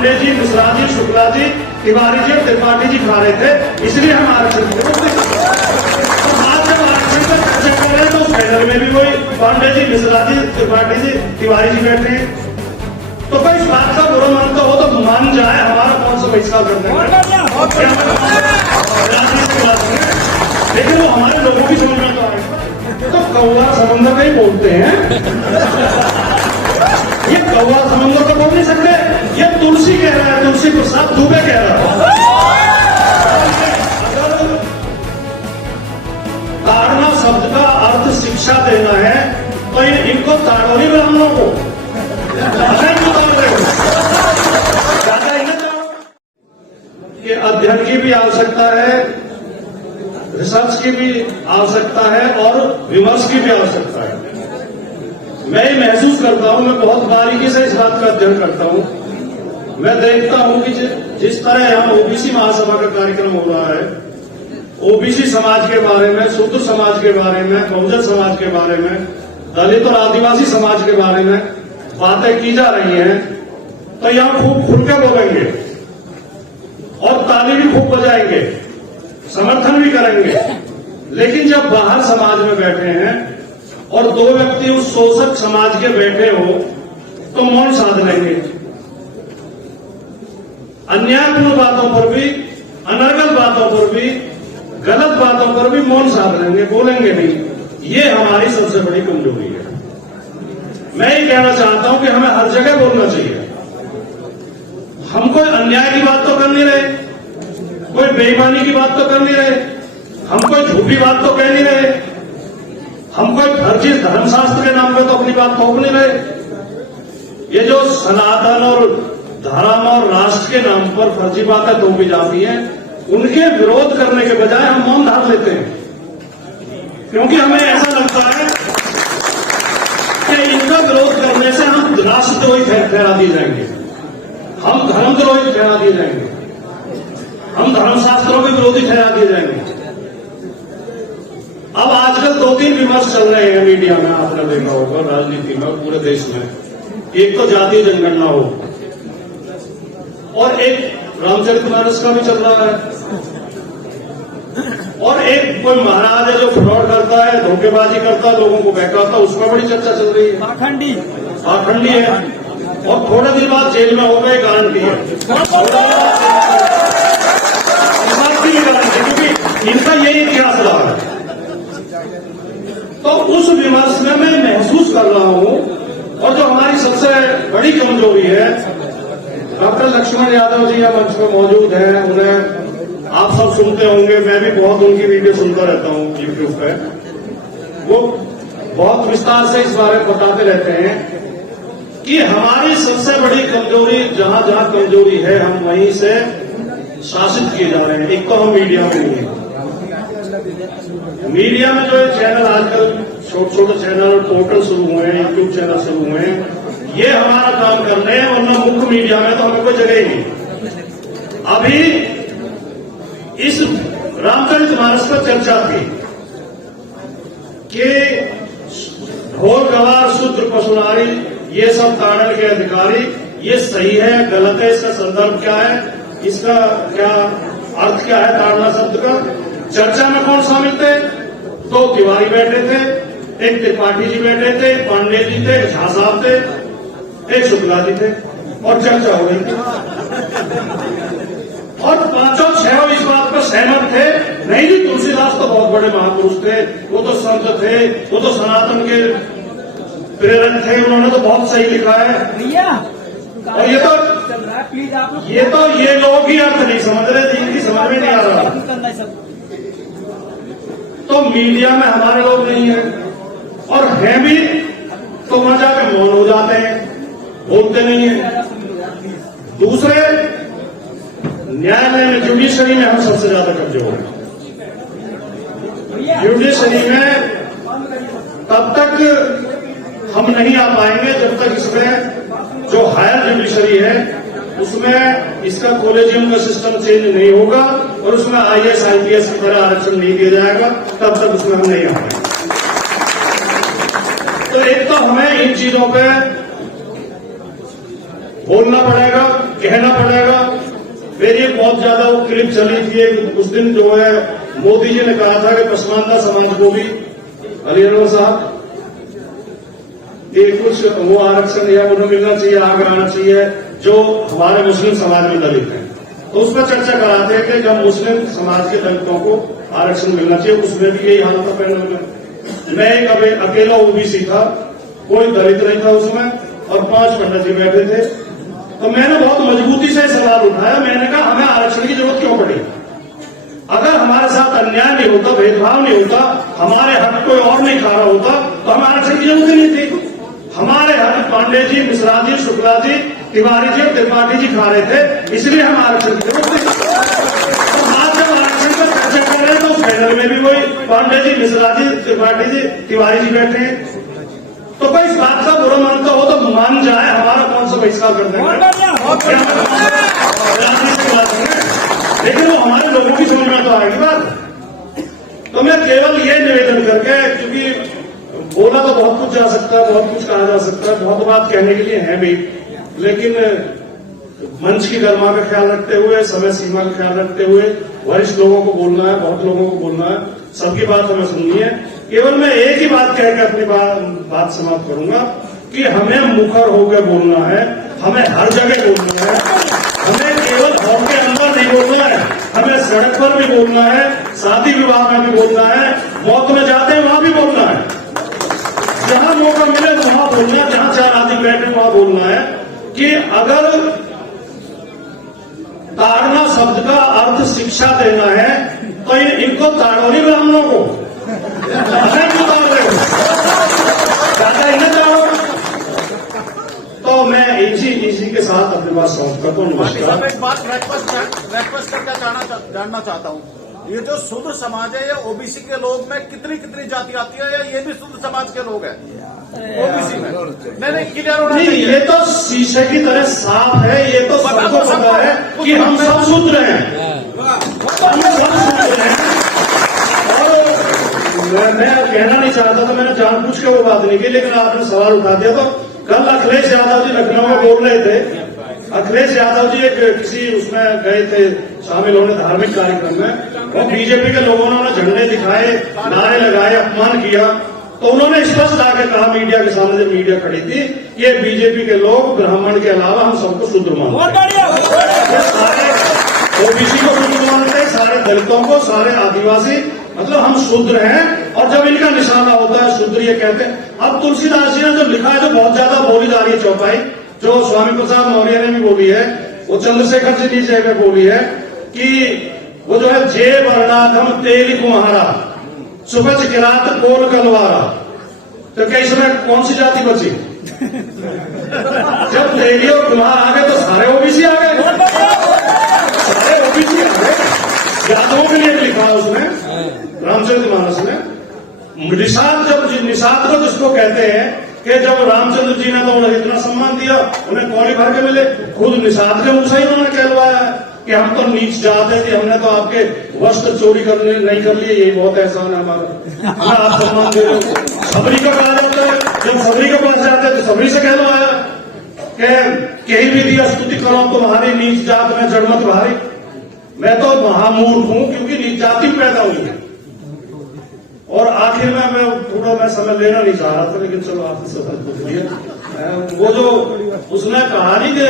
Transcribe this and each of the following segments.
पांडे जी, मिश्रा जी, शुक्ला जी, तिवारी जी और त्रिपाठी जी खा रहे थे, इसलिए हम आरक्षण तो आज जब आरक्षण पर चर्चा कर रहे हैं तो उस पैनल में भी कोई पांडे जी, मिश्रा जी, त्रिपाठी जी, तिवारी जी बैठे हैं। तो कोई इस बात का बुरा मानता हो तो मान जाए, हमारा कौन सा बहिष्कार कर देंगे, लेकिन वो हमारे लोगों की समझ में तो आएगा। तो कौवा समंदर का ही बोलते हैं, ये कौवा समंदर को बोल नहीं सकते, ये तुलसी कह रहा है, तुलसी प्रसाद दुबे कह रहा है। अगर ताड़ना शब्द का अर्थ शिक्षा देना है तो इनको ताड़ोरी ब्राह्मणों को कि अध्ययन की भी आवश्यकता है, रिसर्च की भी आवश्यकता है और विमर्श की भी आवश्यकता है। मैं ये महसूस करता हूं, मैं बहुत बारीकी से इस बात का अध्ययन करता हूं। मैं देखता हूं कि जिस तरह यहां ओबीसी महासभा का कार्यक्रम हो रहा है, ओबीसी समाज के बारे में, शुद्ध समाज के बारे में, बहुजन समाज के बारे में, दलित और आदिवासी समाज के बारे में बातें की जा रही हैं, तो यहां खूब खुल के बोलेंगे और ताली भी खूब बजाएंगे, समर्थन भी करेंगे। लेकिन जब बाहर समाज में बैठे हैं और दो व्यक्ति उस शोषक समाज के बैठे हो तो मौन साध लेंगे, अन्यायपूर्ण बातों पर भी, अनर्गल बातों पर भी, गलत बातों पर भी मौन साध लेंगे, बोलेंगे नहीं। ये हमारी सबसे बड़ी कमजोरी है। मैं ये कहना चाहता हूं कि हमें हर जगह बोलना चाहिए। हम कोई अन्याय की बात तो कर नहीं रहे, कोई बेईमानी की बात तो कर नहीं रहे, हम कोई झूठी बात तो कह नहीं रहे, हम कोई फर्जी धर्मशास्त्र के नाम पे तो अपनी बात थोप नहीं रहे। ये जो सनातन और धर्म और राष्ट्र के नाम पर फर्जी बातें थोपी जाती हैं, उनके विरोध करने के बजाय हम मौन धार लेते हैं, क्योंकि हमें ऐसा लगता है कि इनका विरोध करने से हम राष्ट्रद्रोही ठहरा दिए जाएंगे, हम धर्मद्रोही ठहरा दिए जाएंगे, हम धर्मशास्त्रों के विरोधी ठहरा दिए जाएंगे। अब आजकल 2-3 विमर्श चल रहे हैं मीडिया में, आपने देखा होगा, राजनीति में, पूरे देश में। एक तो जातीय जनगणना हो और एक रामचरितमानस का भी चल रहा है, और एक कोई महाराज है जो फ्रॉड करता है, धोखेबाजी करता है, लोगों को बहकाता है, उसका बड़ी चर्चा चल रही है। पाखंडी है और थोड़े दिन बाद जेल में होगा, ये गारंटी है, क्योंकि इनका यही इतिहास रहा है। तो उस विमर्श में मैं महसूस कर रहा हूं, और जो हमारी सबसे बड़ी कमजोरी है, डॉक्टर लक्ष्मण यादव जी यहाँ मंच पर मौजूद हैं, उन्हें आप सब सुनते होंगे, मैं भी बहुत उनकी वीडियो सुनता रहता हूं यूट्यूब पे। वो बहुत विस्तार से इस बारे में बताते रहते हैं कि हमारी सबसे बड़ी कमजोरी, जहां जहां कमजोरी है, हम वहीं से शासित किए जा रहे हैं। एक तो हम मीडिया में नहीं है, मीडिया में जो चैनल आजकल छोटे छोटे चैनल और पोर्टल शुरू हुए हैं, यूट्यूब चैनल शुरू हुए हैं, ये हमारा काम कर रहे हैं, वरना मुख्य मीडिया में तो हमें कोई जगह ही नहीं। अभी इस रामचरितमानस पर चर्चा थी कि ढोल गवार शूद्र पशुनारी ये सब ताड़न के अधिकारी, ये सही है गलत है, इसका संदर्भ क्या है, इसका क्या अर्थ क्या है ताड़ना शब्द का। चर्चा में कौन शामिल थे? 2 तिवारी बैठे थे, एक त्रिपाठी जी बैठे थे, पांडे जी थे, झा साहब थे, एक शुक्ला जी थे, और चर्चा हो रही थी। और 5-6 इस बात पर सहमत थे, नहीं जी तुलसीदास तो बहुत बड़े महापुरुष थे, वो तो संत थे, वो तो सनातन के प्रेरक थे, उन्होंने तो बहुत सही लिखा है। और ये लोग ही अर्थ नहीं समझ रहे, जिनकी समझ में नहीं आ रहा। तो मीडिया में हमारे लोग नहीं है, और हैं भी तो वहां जाकर मौन हो जाते हैं, बोलते नहीं है। दूसरे, न्यायालय में, जुडिशरी में हम सबसे ज्यादा कमजोर हैं। जुडिशरी में तब तक हम नहीं आ पाएंगे जब तक इसमें जो हायर जुडिशरी है उसमें इसका कॉलेजियम का सिस्टम चेंज नहीं होगा, और उसमें IAS IPS की तरह आरक्षण नहीं दिया जाएगा, तब तक उसमें हम नहीं आ पाएंगे। तो एक तो हमें इन चीजों पे बोलना पड़ेगा, कहना पड़ेगा। फिर ये बहुत ज्यादा वो क्लिप चली थी उस दिन, जो है मोदी जी ने कहा था कि पसमानदा समाज को भी अली अनवर साहब ये कुछ वो आरक्षण या उन्हें मिलना चाहिए, आगे आना चाहिए जो हमारे मुस्लिम समाज में दलित हैं। तो उस पर चर्चा कराते हैं कि जब मुस्लिम समाज के दलितों को आरक्षण मिलना चाहिए, उसमें भी यही हालत था पैनल में। मैं एक अकेला ओबीसी था, कोई दलित नहीं था उसमें, और 5 पंडित जी बैठे थे। तो मैंने बहुत मजबूती से सवाल उठाया। मैंने कहा हमें आरक्षण की जरूरत क्यों पड़ी? अगर हमारे साथ अन्याय नहीं होता, भेदभाव नहीं होता, हमारे हक कोई और नहीं खा रहा होता, तो हमें आरक्षण की जरूरत ही नहीं थी। हमारे हक पांडे जी, मिश्रा जी, शुक्ला जी, तिवारी जी और त्रिपाठी जी खा रहे थे, इसलिए हम आरक्षण की जरूरत थी। तो आज जब आरक्षण पर चर्चा कर रहे हैं तो उस पैनल में भी वही पांडे जी, मिश्रा जी, त्रिपाठी जी, तिवारी जी बैठे हैं। तो कोई इस बात का बुरा मानता हो तो मान जाए, हमारा कौन सा बहिष्कार कर देंगे, लेकिन वो हमारे लोगों की समझ में तो आएगी बात। तो मैं केवल ये निवेदन करके, क्योंकि बोला तो बहुत कुछ जा सकता है, बहुत कुछ कहा जा सकता है, बहुत बात कहने के लिए है भी, लेकिन मंच की गरिमा का ख्याल रखते हुए, समय सीमा का ख्याल रखते हुए, वरिष्ठ लोगों को बोलना है, बहुत लोगों को बोलना है, सबकी बात हमें सुननी है। केवल मैं एक ही बात कहकर अपनी बात समाप्त करूंगा कि हमें मुखर होकर बोलना है, हमें हर जगह बोलना है, हमें केवल घर के अंदर नहीं बोलना है, हमें सड़क पर भी बोलना है, शादी विवाह में भी बोलना है, मौत में जाते हैं वहां भी बोलना है, जहां मौका मिले वहां बोलना है, जहां 4 आदमी बैठे वहां बोलना है कि अगर ताड़ना शब्द का अर्थ शिक्षा देना है तो इनको ताड़ो नहीं ब्राह्मणों को, इन्हें ताड़ो। तो मैं इसी के साथ अपनी बात समाप्त करता हूँ। नमस्कार। एक बात रिक्वेस्ट करके जानना चाहता हूँ, ये जो शूद्र समाज है, ये ओबीसी के लोग में कितनी जाति आती है, या ये भी शूद्र समाज के लोग हैं ओबीसी में? नहीं क्लियर होना चाहिए। ये तो शीशे की तरह साफ है, ये तो सबको पता है कि हम सब शूद्र हैं, हम सब शूद्र हैं। और मैं कहना नहीं चाहता था, मैंने जानबूझ के वो बात नहीं की, लेकिन आपने सवाल उठा दिया। तो कल अखिलेश यादव जी लखनऊ में बोल रहे थे। अखिलेश यादव जी एक किसी उसमें गए थे शामिल होने, धार्मिक कार्यक्रम में, और बीजेपी के लोगों ने उन्हें झंडे दिखाए, नारे लगाए, अपमान किया। तो उन्होंने स्पष्ट आके कहा मीडिया के सामने, जब मीडिया खड़ी थी, ये बीजेपी के लोग ब्राह्मण के अलावा हम सबको शूद्र मानते हैं, सारे ओबीसी को शूद्र मानते हैं, सारे दलितों को, सारे आदिवासी, मतलब हम शूद्र हैं। और जब इनका निशाना होता है शूद्र ये कहते हैं। अब तुलसीदास जी ने जो लिखा है, जो बहुत ज्यादा बोली जा रही है चौपाई, जो स्वामी प्रसाद मौर्य ने भी बोली है, वो चंद्रशेखर जी नीचे में बोली है कि वो जो है जे वर्णाधम तेल कुम्हारा सुबह किरात कोल कलवारा। तो क्या इसमें कौन सी जाति बची? जब तेली और कुम्हार आ गए तो सारे ओबीसी आ गए, सारे ओबीसी आ गए। यादवों के लिए लिखा है उसमें, रामचरितमानस में। निषाद को जिसको कहते हैं कि जब रामचंद्र जी ने तो उन्हें इतना सम्मान दिया, उन्हें कौड़ी भर के मिले, खुद निषाद के मुंह से ही उन्होंने कहलवाया है कि हम तो नीच जाते थे, हमने तो आपके वस्त्र चोरी करने नहीं कर लिए, यही बहुत एहसान है हमारा, हमें आप सम्मान दे रहे हो। सबरी का कहा जाता है, जब सबरी के पास जाते तो सबरी से कहलवाया कि कहीं भी दिया स्तुति करो तुम्हारी नीच जात में जड़मत भारी। मैं तो महामूर्ख हूं क्योंकि नीच जाति पैदा हुई है। और आखिर में मैं समय लेना नहीं चाह रहा था, लेकिन चलो आपने सवाल पूछ लिया। वो जो उसने कहा नहीं कि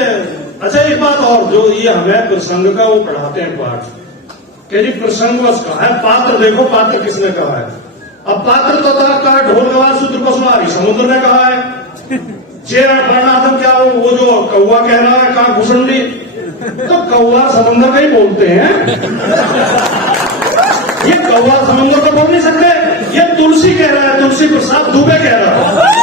अच्छा एक बात और, जो ये हमें प्रसंग का वो पढ़ाते हैं पाठ, कि जी प्रसंग बस कहा है, पात्र देखो पात्र किसने कहा है। अब पात्र तो कहा ढोल गवार सूत्र पशुहारी, समुद्र ने कहा है। जे वर्णाधम क्या वो जो कौवा कह रहा है, कहा घुसंडी, तो कौवा समुद्र का ही बोलते हैं। ये कौवा समुद्र को बोल नहीं सकते, ये तुलसी कह रहा है, तुलसी प्रसाद दुबे कह रहा है।